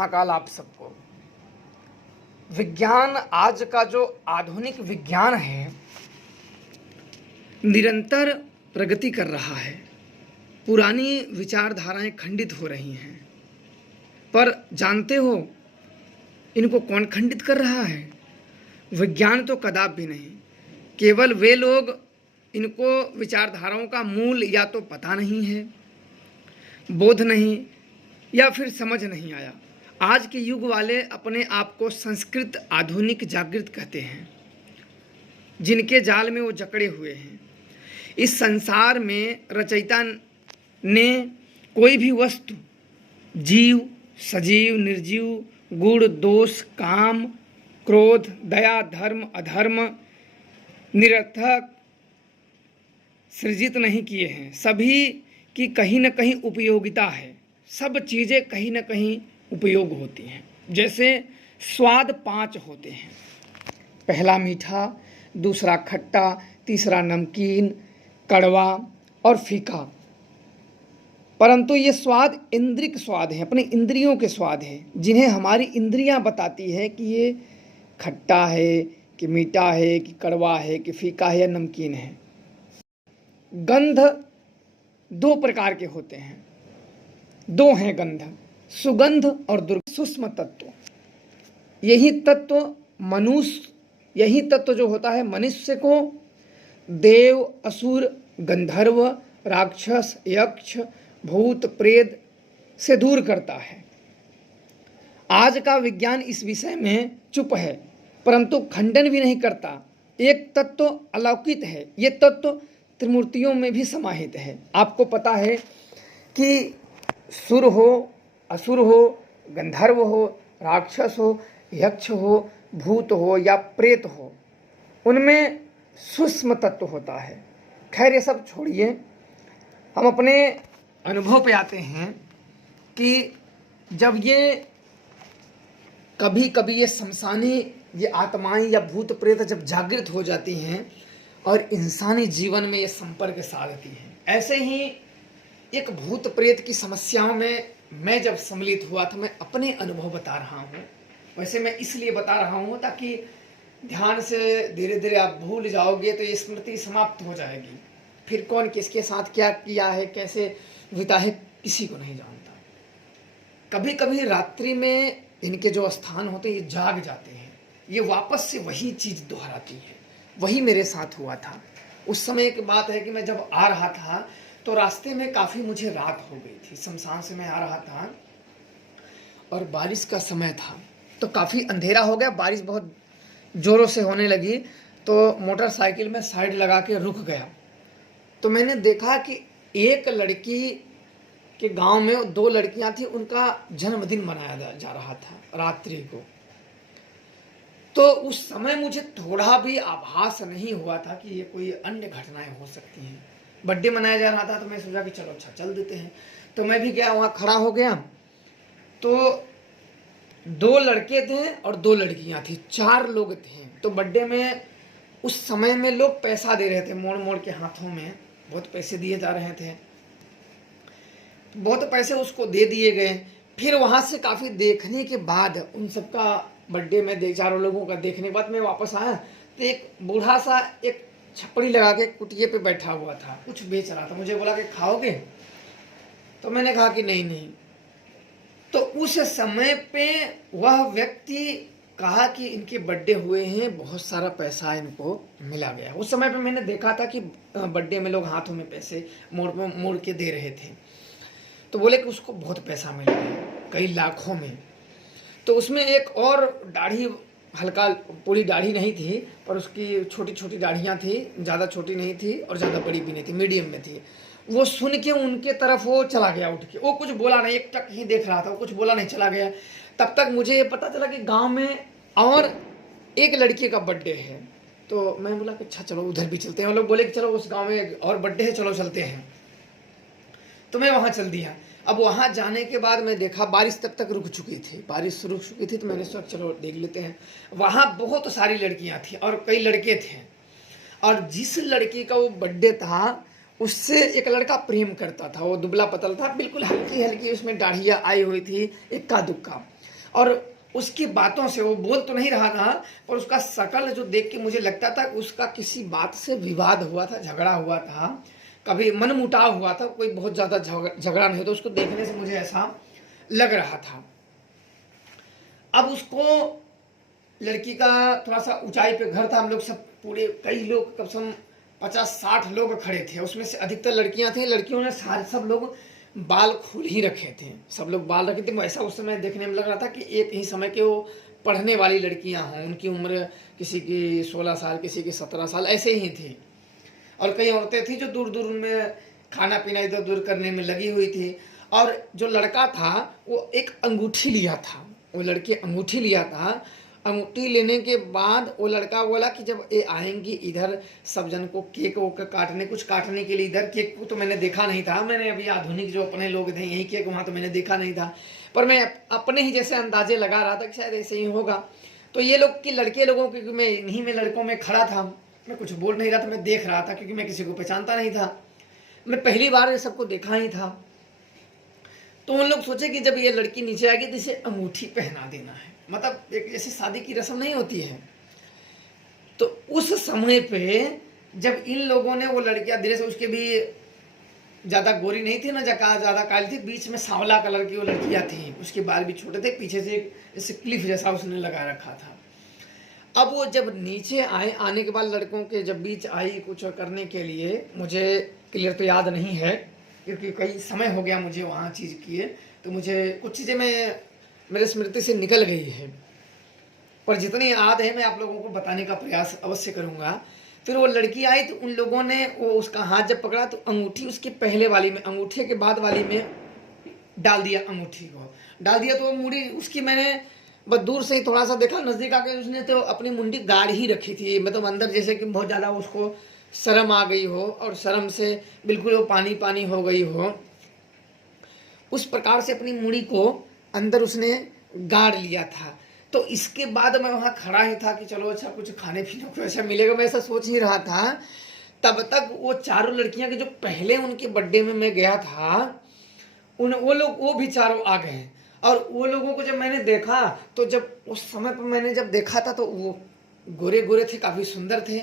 महाकाल आप सबको। विज्ञान, आज का जो आधुनिक विज्ञान है, निरंतर प्रगति कर रहा है। पुरानी विचारधाराएं खंडित हो रही हैं, पर जानते हो इनको कौन खंडित कर रहा है? विज्ञान तो कदापि नहीं। केवल वे लोग, इनको विचारधाराओं का मूल या तो पता नहीं है, बोध नहीं, या फिर समझ नहीं आया। आज के युग वाले अपने आप को संस्कृत आधुनिक जागृत कहते हैं, जिनके जाल में वो जकड़े हुए हैं। इस संसार में रचयिता ने कोई भी वस्तु, जीव, सजीव, निर्जीव, गुण, दोष, काम, क्रोध, दया, धर्म, अधर्म, निरर्थक सृजित नहीं किए हैं। सभी की कहीं न कहीं उपयोगिता है। सब चीज़ें कहीं न कहीं उपयोग होती हैं। जैसे स्वाद 5 होते हैं, पहला मीठा, दूसरा खट्टा, तीसरा नमकीन, कड़वा और फीका। परंतु ये स्वाद इंद्रिक स्वाद है, अपनी इंद्रियों के स्वाद हैं, जिन्हें हमारी इंद्रियां बताती है कि ये खट्टा है कि मीठा है कि कड़वा है कि फीका है या नमकीन है। गंध 2 प्रकार के होते हैं, 2 हैं गंध, सुगंध और दुर्गंध। सूक्ष्म तत्व, यही तत्व जो होता है मनुष्य को देव, असुर, गंधर्व, राक्षस, यक्ष, भूत, प्रेत से दूर करता है। आज का विज्ञान इस विषय में चुप है, परंतु खंडन भी नहीं करता। एक तत्व अलौकिक है, ये तत्व त्रिमूर्तियों में भी समाहित है। आपको पता है कि सुर हो, असुर हो, गंधर्व हो, राक्षस हो, यक्ष हो, भूत हो या प्रेत हो, उनमें सूक्ष्म तत्व होता है। खैर ये सब छोड़िए, हम अपने अनुभव पे आते हैं कि जब ये कभी कभी ये शमशानी, ये आत्माएं या भूत प्रेत जब जागृत हो जाती हैं और इंसानी जीवन में ये संपर्क साधती हैं। ऐसे ही एक भूत प्रेत की समस्याओं में मैं जब सम्मिलित हुआ था, मैं अपने अनुभव बता रहा हूँ। वैसे मैं इसलिए बता रहा हूँ ताकि ध्यान से धीरे धीरे आप भूल जाओगे तो ये स्मृति समाप्त हो जाएगी। फिर कौन किसके साथ क्या किया है, कैसे बीता है, किसी को नहीं जानता। कभी कभी रात्रि में इनके जो स्थान होते हैं ये जाग जाते हैं, ये वापस से वही चीज़ दोहराती है। वही मेरे साथ हुआ था। उस समय की बात है कि मैं जब आ रहा था तो रास्ते में काफ़ी मुझे रात हो गई थी। शमशान से मैं आ रहा था और बारिश का समय था, तो काफ़ी अंधेरा हो गया, बारिश बहुत ज़ोरों से होने लगी। तो मोटरसाइकिल में साइड लगा के रुक गया। तो मैंने देखा कि एक लड़की के गांव में 2 लड़कियां थी, उनका जन्मदिन मनाया जा रहा था रात्रि को। तो उस समय मुझे थोड़ा भी आभास नहीं हुआ था कि ये कोई अन्य घटनाएं हो सकती हैं। बर्थडे मनाया जा रहा था, तो मैं सोचा कि चलो अच्छा चल देते हैं। तो मैं भी गया, वहाँ खड़ा हो गया। तो 2 लड़के थे और 2 लड़कियां थी, 4 लोग थे। तो बर्थडे में उस समय में लोग पैसा दे रहे थे, मोड़ मोड़ के हाथों में बहुत पैसे दिए जा रहे थे। बहुत पैसे उसको दे दिए गए। फिर वहाँ से काफ़ी देखने के बाद, उन सबका बर्थडे में 4 लोगों का देखने के बाद मैं वापस आया तो एक बूढ़ा सा एक छपड़ी लगा के कुटिये पे बैठा हुआ था, कुछ बेच रहा था। मुझे बोला कि खाओगे? तो मैंने कहा कि नहीं नहीं। तो उस समय पे वह व्यक्ति कहा कि इनके बर्थडे हुए हैं, बहुत सारा पैसा इनको मिला गया। उस समय पे मैंने देखा था कि बर्थडे में लोग हाथों में पैसे मोड़ के दे रहे थे। तो बोले कि उसको बहुत पैसा मिला है, कई लाखों में। तो उसमें एक और दाढ़ी, हल्का, पूरी दाढ़ी नहीं थी, पर उसकी छोटी छोटी दाढ़ियाँ थी, ज़्यादा छोटी नहीं थी और ज़्यादा बड़ी भी नहीं थी, मीडियम में थी। वो सुन के उनके तरफ वो चला गया उठ के। वो कुछ बोला नहीं, एक टक ही देख रहा था, वो कुछ बोला नहीं, चला गया। तब तक मुझे ये पता चला कि गांव में और एक लड़के का बर्थडे है। तो मैं बोला कि अच्छा चलो उधर भी चलते हैं। वो लोग बोले कि चलो उस गाँव में और बर्थडे है, चलो चलते हैं। तो मैं वहाँ चल दिया। अब वहाँ जाने के बाद मैं देखा बारिश तब तक रुक चुकी थी, बारिश रुक चुकी थी। तो मैंने सोचा चलो देख लेते हैं। वहाँ बहुत सारी लड़कियाँ थी और कई लड़के थे। और जिस लड़की का वो बर्थडे था उससे एक लड़का प्रेम करता था। वो दुबला पतल था, बिल्कुल हल्की हल्की उसमें दाढ़ियाँ आई हुई थी, इक्का दुक्का। और उसकी बातों से, वो बोल तो नहीं रहा था पर उसका शकल जो देख के मुझे लगता था उसका किसी बात से विवाद हुआ था, झगड़ा हुआ था, कभी मनमुटाव हुआ था, कोई बहुत ज़्यादा झगड़ा नहीं, तो उसको देखने से मुझे ऐसा लग रहा था। अब उसको, लड़की का थोड़ा सा ऊंचाई पे घर था, हम लोग सब पूरे कई लोग, कम से कम 50-60 लोग खड़े थे, उसमें से अधिकतर लड़कियां थी। लड़कियों ने सारे सब लोग बाल खोल ही रखे थे, सब लोग बाल रखे थे। ऐसा उस समय देखने में लग रहा था कि एक ही समय के वो पढ़ने वाली लड़कियां हों, उनकी उम्र किसी की 16 साल, किसी की 17 साल ऐसे ही थी। और कई औरतें थी जो दूर दूर में खाना पीना इधर उधर करने में लगी हुई थी। और जो लड़का था वो एक अंगूठी लिया था, वो लड़के अंगूठी लिया था। अंगूठी लेने के बाद वो लड़का बोला कि जब ये आएंगी इधर सब जन को केक वोक काटने, कुछ काटने के लिए, इधर केक को तो मैंने देखा नहीं था, मैंने अभी आधुनिक जो अपने लोग थे यही केक, वहाँ तो मैंने देखा नहीं था, पर मैं अपने ही जैसे अंदाजे लगा रहा था कि शायद ऐसे ही होगा। तो ये लोग कि लड़के लोगों, क्योंकि मैं इन्हीं में लड़कों में खड़ा था, मैं कुछ बोल नहीं रहा था, मैं देख रहा था क्योंकि मैं किसी को पहचानता नहीं था, मैं पहली बार ये सबको देखा ही था। तो उन लोग सोचे कि जब ये लड़की नीचे आएगी तो इसे अंगूठी पहना देना है, मतलब एक जैसे शादी की रस्म नहीं होती है। तो उस समय पे जब इन लोगों ने, वो लड़कियां धीरे से, उसके भी ज़्यादा गोरी नहीं थी ना ज़्यादा काली थी, बीच में सांवला कलर की वो लड़कियां थी, उसके बाल भी छोटे थे, पीछे से जैसे क्लिफ जैसा उसने लगा रखा था। अब वो जब नीचे आए, आने के बाद लड़कों के जब बीच आई कुछ करने के लिए, मुझे क्लियर तो याद नहीं है क्योंकि कई समय हो गया मुझे वहाँ चीज़ किए, तो मुझे कुछ चीज़ें मेरे स्मृति से निकल गई है, पर जितनी याद है मैं आप लोगों को बताने का प्रयास अवश्य करूँगा। फिर वो लड़की आई तो उन लोगों ने वो उसका हाथ जब पकड़ा तो अंगूठी उसके पहले वाली में, अंगूठे के बाद वाली में डाल दिया, अंगूठी को डाल दिया। तो वो मुड़ी उसकी मैंने बस दूर से ही थोड़ा सा देखा, नज़दीक आके उसने तो अपनी मुंडी गाड़ ही रखी थी, मतलब अंदर जैसे कि बहुत ज़्यादा उसको शर्म आ गई हो और शर्म से बिल्कुल वो पानी पानी हो गई हो, उस प्रकार से अपनी मुड़ी को अंदर उसने गाड़ लिया था। तो इसके बाद मैं वहाँ खड़ा ही था कि चलो अच्छा कुछ खाने पीने को ऐसा मिलेगा, मैं ऐसा सोच ही रहा था। तब तक वो चारों लड़कियां के जो पहले उनके बर्थडे में मैं गया था, वो भी चारों आ गए। और वो लोगों को जब मैंने देखा तो जब उस समय पर मैंने जब देखा था तो वो गोरे गोरे थे, काफ़ी सुंदर थे,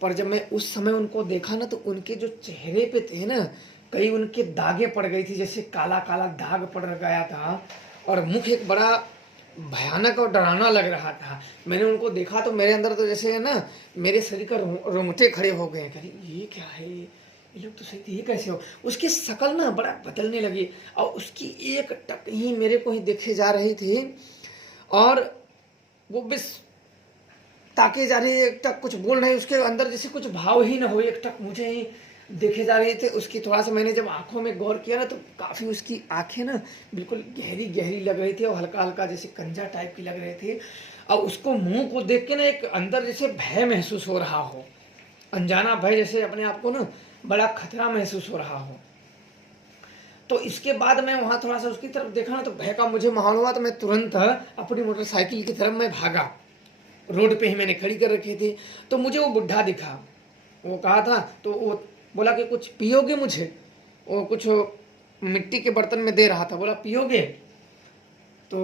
पर जब मैं उस समय उनको देखा ना तो उनके जो चेहरे पे थे ना, कई उनके दागे पड़ गई थी, जैसे काला काला दाग पड़ गया था, और मुख एक बड़ा भयानक और डरावना लग रहा था। मैंने उनको देखा तो मेरे अंदर तो जैसे है ना, मेरे शरीर का रोंगटे खड़े हो गए, कहीं ये क्या है, ये लोग तो सही थे, ये कैसे हो। उसकी शक्ल ना बड़ा बदलने लगी और उसकी एक टक ही मेरे को ही देखे जा रही थी, और वो बस ताके जा रही है, एक टक कुछ बोल रही, उसके अंदर जैसे कुछ भाव ही ना हो, एक टक मुझे ही देखे जा रहे थे। उसकी थोड़ा सा मैंने जब आंखों में गौर किया ना तो काफ़ी उसकी आंखें ना बिल्कुल गहरी गहरी लग रही थी और हल्का हल्का जैसे कंजा टाइप की लग रहे थे। और उसको मुंह को देख के ना एक अंदर जैसे भय महसूस हो रहा हो, अनजाना भय, जैसे अपने आप को ना बड़ा खतरा महसूस हो रहा हो। तो इसके बाद मैं वहाँ थोड़ा सा उसकी तरफ देखा ना तो भय का मुझे माहौल हुआ, तो मैं तुरंत अपनी मोटरसाइकिल की तरफ मैं भागा, रोड पे ही मैंने खड़ी कर रखी थी। तो मुझे वो बुढ़ा दिखा, वो कहा था, तो वो बोला कि कुछ पियोगे मुझे, वो कुछ मिट्टी के बर्तन में दे रहा था, बोला पियोगे। तो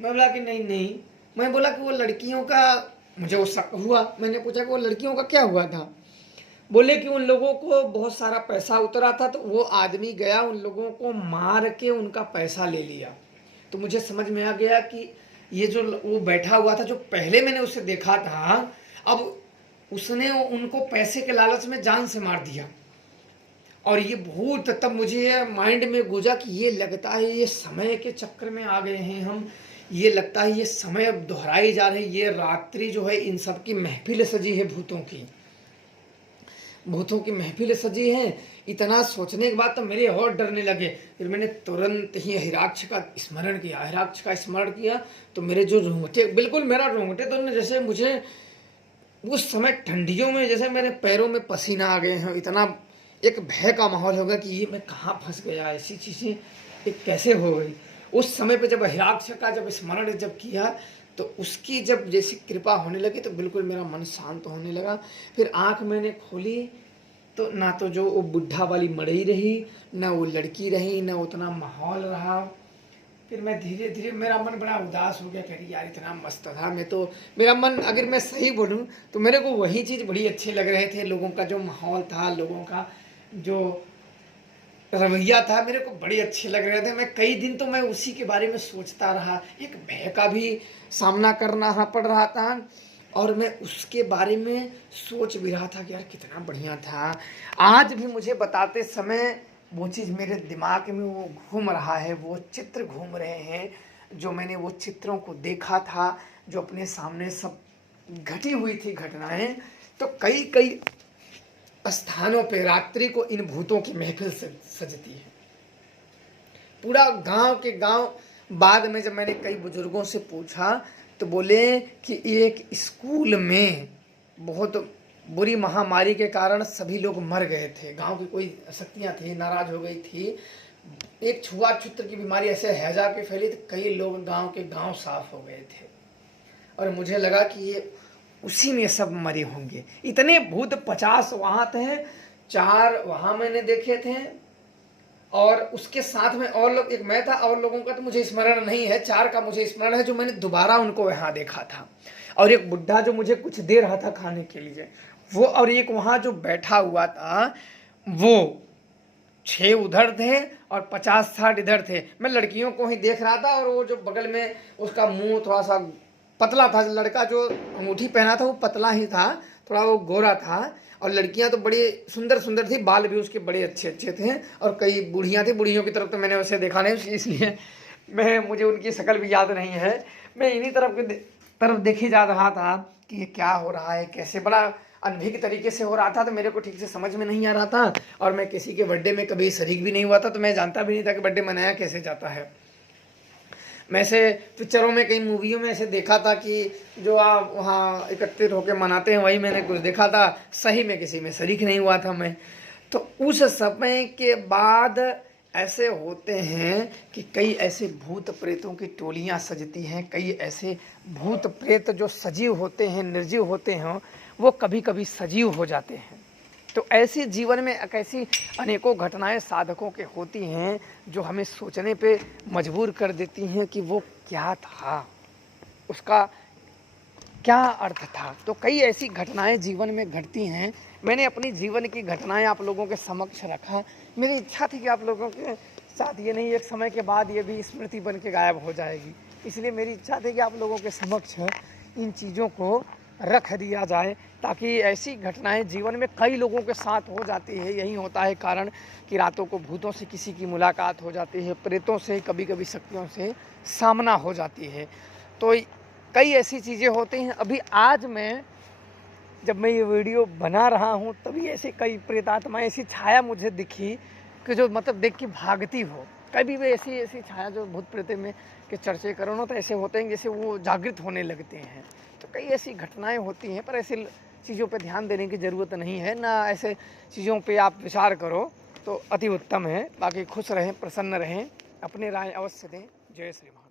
मैं बोला कि नहीं नहीं। मैं बोला कि वो लड़कियों का, मुझे वो शक हुआ, मैंने पूछा कि वो लड़कियों का क्या हुआ था। बोले कि उन लोगों को बहुत सारा पैसा उतरा था तो वो आदमी गया उन लोगों को मार के उनका पैसा ले लिया। तो मुझे समझ में आ गया कि ये जो वो बैठा हुआ था, जो पहले मैंने उसे देखा था, अब उसने उनको पैसे के लालच में जान से मार दिया। और ये भूत, तब मुझे माइंड में गुजा कि ये लगता है ये समय के चक्कर में आ गए हैं हम, ये लगता है ये समय अब दोहराई जा रही, ये रात्रि जो है इन सब की महफिल सजी है, भूतों की महफिल सजी है। इतना सोचने के बाद तो मेरे और डरने लगे। फिर मैंने तुरंत ही हिराक्ष का स्मरण किया, तो मेरे जो रोंगटे, बिल्कुल मेरा रोंगटे तो जैसे मुझे उस समय ठंडियों में जैसे मेरे पैरों में पसीना आ गए हैं, इतना एक भय का माहौल होगा कि ये मैं कहाँ फंस गया, ऐसी चीज़ें एक कैसे हो गई। उस समय पे जब हिराक्ष का जब स्मरण जब किया तो उसकी जब जैसी कृपा होने लगी तो बिल्कुल मेरा मन शांत होने लगा। फिर आंख मैंने खोली तो ना तो जो वो बुढ़ा वाली मड़ई रही, ना वो लड़की रही, ना उतना माहौल रहा। फिर मैं धीरे धीरे मेरा मन बड़ा उदास हो गया, कह रही यार इतना मस्त था। मैं तो मेरा मन, अगर मैं सही बोलूँ तो मेरे को वही चीज़ बड़ी अच्छे लग रहे थे, लोगों का जो माहौल था, लोगों का जो रवैया था, मेरे को बड़े अच्छे लग रहे थे। मैं कई दिन तो मैं उसी के बारे में सोचता रहा, एक भय का भी सामना करना पड़ रहा था और मैं उसके बारे में सोच भी रहा था कि यार कितना बढ़िया था। आज भी मुझे बताते समय वो चीज़ मेरे दिमाग में वो घूम रहा है, वो चित्र घूम रहे हैं जो मैंने वो चित्रों को देखा था, जो अपने सामने सब घटी हुई थी घटनाएं। तो कई कई स्थानों पे रात्रि को इन भूतों की महफिल सजती है। पूरा गांव के गांव। बाद में जब मैंने कई बुजुर्गों से पूछा तो बोले कि एक स्कूल में बहुत बुरी महामारी के कारण सभी लोग मर गए थे। गांव की कोई शक्तियां थी, नाराज हो गई थी। एक छुआछूत की बीमारी ऐसे हैजा के फैली तो कई लोग गांव के गांव साफ हो गए थे और मुझे लगा कि ये उसी में सब मरे होंगे। इतने भूत 50 वहां थे, 4 वहां मैंने देखे थे और उसके साथ में और लोग, एक मैं था और लोगों का तो मुझे स्मरण नहीं है, 4 का मुझे स्मरण है जो मैंने दोबारा उनको वहां देखा था। और एक बुढ़ा जो मुझे कुछ दे रहा था खाने के लिए वो, और एक वहां जो बैठा हुआ था वो 6 उधर थे और 50-60 इधर थे। मैं लड़कियों को ही देख रहा था और वो जो बगल में उसका मुंह थोड़ा सा पतला था, लड़का जो अंगूठी पहना था वो पतला ही था, थोड़ा वो गोरा था। और लड़कियां तो बड़ी सुंदर सुंदर थी, बाल भी उसके बड़े अच्छे अच्छे थे। और कई बूढ़ियां थी, बूढ़ियों की तरफ तो मैंने उसे देखा नहीं, इसलिए मुझे उनकी शक्ल भी याद नहीं है। मैं इन्हीं तरफ देखे जा रहा था कि ये क्या हो रहा है, कैसे, बड़ा अनभिज्ञ तरीके से हो रहा था, तो मेरे को ठीक से समझ में नहीं आ रहा था। और मैं किसी के बर्थडे में कभी शरीक भी नहीं हुआ था, तो मैं जानता भी नहीं था कि बर्थडे मनाया कैसे जाता है। मैं ऐसे पिक्चरों में, कई मूवियों में ऐसे देखा था कि जो आप वहाँ एकत्रित होकर मनाते हैं, वही मैंने कुछ देखा था। सही में किसी में शरीक नहीं हुआ था मैं। तो उस समय के बाद ऐसे होते हैं कि कई ऐसे भूत प्रेतों की टोलियां सजती हैं। कई ऐसे भूत प्रेत जो सजीव होते हैं, निर्जीव होते हैं, वो कभी कभी सजीव हो जाते हैं। तो ऐसे जीवन में ऐसी अनेकों घटनाएं साधकों के होती हैं जो हमें सोचने पे मजबूर कर देती हैं कि वो क्या था, उसका क्या अर्थ था। तो कई ऐसी घटनाएं जीवन में घटती हैं। मैंने अपनी जीवन की घटनाएं आप लोगों के समक्ष रखा। मेरी इच्छा थी कि आप लोगों के साथ, ये नहीं एक समय के बाद ये भी स्मृति बन के गायब हो जाएगी, इसलिए मेरी इच्छा थी कि आप लोगों के समक्ष इन चीज़ों को रख दिया जाए, ताकि ऐसी घटनाएं जीवन में कई लोगों के साथ हो जाती है। यही होता है कारण कि रातों को भूतों से किसी की मुलाकात हो जाती है, प्रेतों से, कभी कभी शक्तियों से सामना हो जाती है। तो कई ऐसी चीज़ें होती हैं। अभी आज मैं जब मैं ये वीडियो बना रहा हूँ तभी ऐसे कई प्रेतात्माएं, ऐसी छाया मुझे दिखी कि जो मतलब देख के भागती हो। कभी भी ऐसी छाया जो भूत प्रेत में के चर्चे करो ना, तो ऐसे होते हैं जैसे वो जागृत होने लगते हैं। तो कई ऐसी घटनाएं होती हैं, पर ऐसी चीज़ों पे ध्यान देने की ज़रूरत नहीं है ना, ऐसे चीज़ों पे आप विचार करो तो अति उत्तम है। बाकी खुश रहें, प्रसन्न रहें, अपने राय अवश्य दें। जय श्री राम।